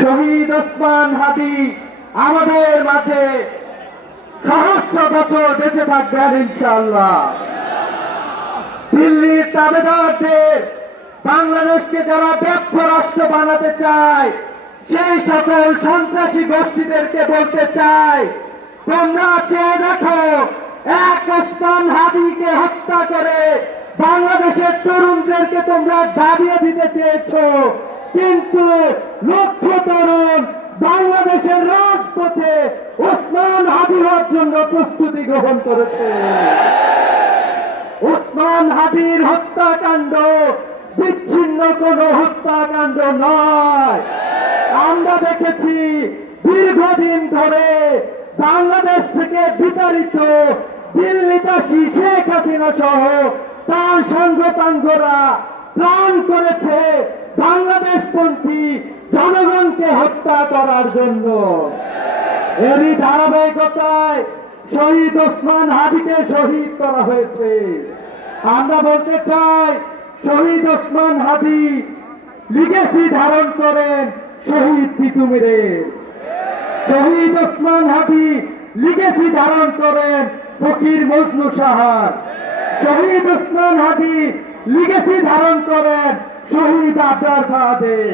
শহীদ ওসমান হাদি আমাদের মাঝে সহস্র বছর বেঁচে থাকবেন ইনশাআল্লাহ। দিল্লির তাবেদারদের বাংলাদেশকে যারা ব্যর্থ রাষ্ট্র বানাতে চায় সেই সকল সন্ত্রাসী গোষ্ঠীদেরকে বলতে চাই, তোমরা চেয়ে দেখো, এক ওসমান হাদিকে হত্যা করে বাংলাদেশের তরুণদেরকে তোমরা দাবিয়ে দিতে চেয়েছো, কিন্তু লক্ষ তরুণ বাংলাদেশের রাজপথে ওসমান হাদি হওয়ার জন্য প্রস্তুতি গ্রহণ করেছে। ওসমান হাদির হত্যাকাণ্ড বিচ্ছিন্ন কোন হত্যাকাণ্ড নয়। আমরা দেখেছি দীর্ঘদিন ধরে বাংলাদেশ থেকে বিতাড়িত দিল্লিবাসী শেখ হাসিনা সহ তার সঙ্গপাঙ্গরা প্ল্যান করেছে বাংলাদেশপন্থী জনগণকে হত্যা করার জন্য। এরই ধারাবাহিকতায় শহীদ ওসমান হাদিকে শহীদ করা হয়েছে। আমরা বলতে চাই, শহীদ ওসমান হাদি লিগেসি ধারণ করেন শহীদ তিতুমিরের। শহীদ ওসমান হাদি লিগেসি ধারণ করেন ফকির মজনু সাহার। শহীদ ওসমান হাদি লিগেসি ধারণ করেন শহীদ আবরার সাহাদের।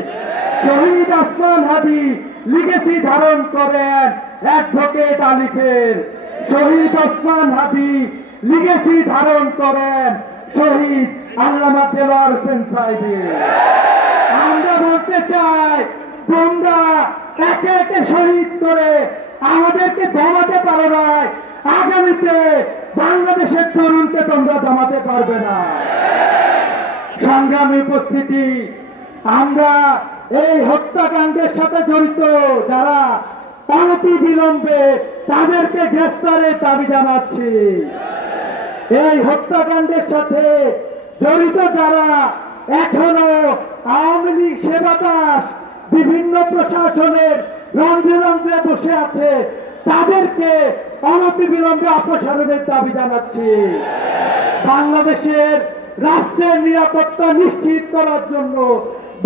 শহীদ ওসমান হাদি লিগেসি ধারণ করেন অ্যাডভোকেট আলিফের। শহীদ ওসমান হাদি লিগেসি ধারণ করেন শহীদ আল্লামা দেলোয়ার হোসেন সাইদের। আমরা বলতে চাই, তোমরা একে একে শহীদ করে আমাদেরকে দমাতে পারো না, আগামীতে বাংলাদেশের তরুণকে তোমরা দমাতে পারবে না। সংগ্রামী উপস্থিতি, আমরা এই হত্যাকাণ্ডের সাথে জড়িত যারা অনতি বিলম্বে তাদেরকে গ্রেফতারের দাবি জানাচ্ছি। এই হত্যাকাণ্ডের সাথে জড়িত যারা এখনো আওয়ামী লীগ সেবাদাস বিভিন্ন প্রশাসনের রন্ধ্রে রন্ধ্রে বসে আছে, তাদেরকে অনতি বিলম্বে অপসারণের দাবি জানাচ্ছি। বাংলাদেশের রাষ্ট্রের নিরাপত্তা নিশ্চিত করার জন্য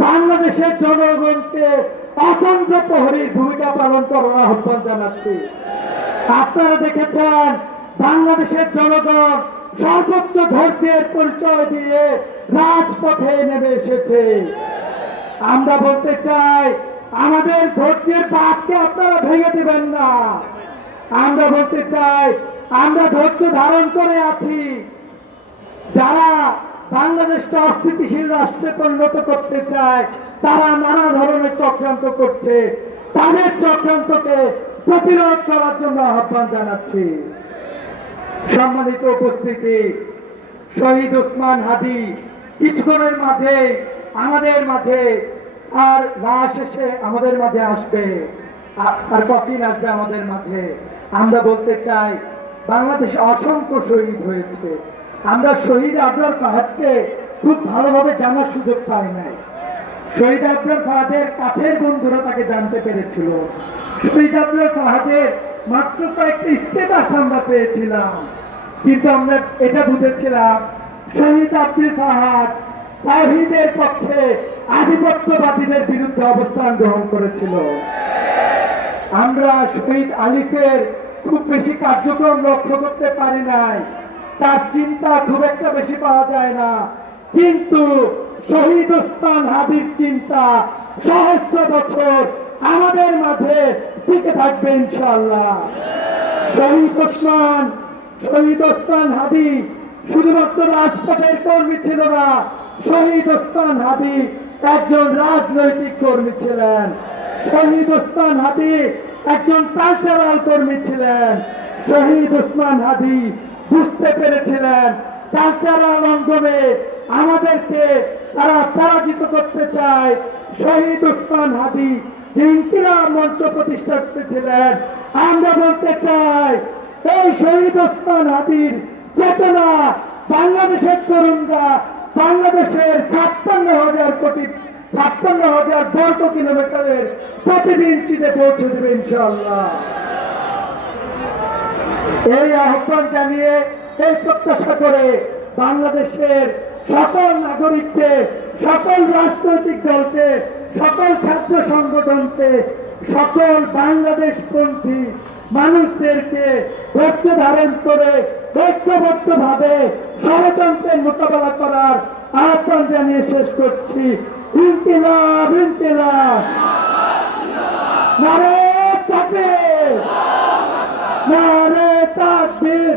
বাংলাদেশের জনগণকে অতন্ত্র প্রহরীর ভূমিকা পালন করার আহ্বান জানাচ্ছি। আপনারা দেখেছেন বাংলাদেশের জনগণ সর্বোচ্চ ধৈর্যের পরিচয় দিয়ে রাজপথে নেমে এসেছে। আমরা বলতে চাই, আমাদের ধৈর্যের বাঁধকে আপনারা ভেঙে দিবেন না। আমরা বলতে চাই, আমরা ধৈর্য ধারণ করে আছি। যারা বাংলাদেশকে অস্থিতিশীল রাষ্ট্রে পরিণত করতে চায় তারা নানা ধরনের চক্রান্ত করছে, তাদের চক্রান্তকে প্রতিরোধ করার জন্য আহ্বান জানাচ্ছি। সম্মানিত উপস্থিতি, শহীদ ওসমান হাদি কিছুক্ষণের মাঝে আমাদের মাঝে আর লাশ এসে আমাদের মাঝে আসবে, আর কফিন আসবে আমাদের মাঝে। আমরা বলতে চাই, বাংলাদেশে অসংখ্য শহীদ হয়েছে। আমরা শহীদ আবরার ফাহাদকে খুব ভালোভাবে জানার সুযোগ পাই নাই। শহীদ আবরার ফাহাদের কাছের বন্ধুরা তাকে জানতে পেরেছিল। শহীদ আবরার ফাহাদের মাত্র কয়েকটি স্ট্যাটাস আমরা পেয়েছিলাম, কিন্তু আমরা এটা বুঝেছিলাম শহীদ আব্দুল ফাহাদ তাওহীদের পক্ষে আধিপত্যবাদীদের বিরুদ্ধে অবস্থান গ্রহণ করেছিল। আমরা শহীদ আলিফের খুব বেশি কার্যক্রম লক্ষ্য করতে পারি নাই, তার চিন্তা খুব একটা বেশি পাওয়া যায় না, কিন্তু শহীদ ওসমান হাদির চিন্তা সহস্র বছর আমাদের মাঝে টিকে থাকবে ইনশাআল্লাহ। শহীদ ওসমান হাদি শুধুমাত্র রাজপথের কর্মী ছিল না, শহীদ ওসমান হাদি একজন রাজনৈতিক কর্মী ছিলেন। শহীদ ওসমান হাদি একজন কালচারাল কর্মী ছিলেন। শহীদ ওসমান হাদি বুঝতে পেরেছিলেন কালচারাল অঙ্গনে আমাদেরকে তারা পরাজিত করতে চায়। শহীদ ওসমান হাদি যে ইনকিলাব মঞ্চ প্রতিষ্ঠা করতেছিলেন, আমরা বলতে চাই এই শহীদ ওসমান হাদির চেতনা বাংলাদেশের তরুণরা বাংলাদেশের 56,000 বর্গ কিলোমিটারের প্রতিটি ইঞ্চিতে পৌঁছে দেবে ইনশাআল্লাহ। এই আহ্বান জানিয়ে, এই প্রত্যাশা করে বাংলাদেশের সকল নাগরিককে, সকল রাজনৈতিক দলকে সকল ছাত্র সংগঠনকে, সকল বাংলাদেশপন্থী মানুষদেরকে ধৈর্য ধারণ করে ঐক্যবদ্ধভাবে ষড়যন্ত্রের মোকাবেলা করার আহ্বান জানিয়ে শেষ করছি। ইনকিলাব ইনকিলাব, নারে তাকবীর, নারে তাকবীর,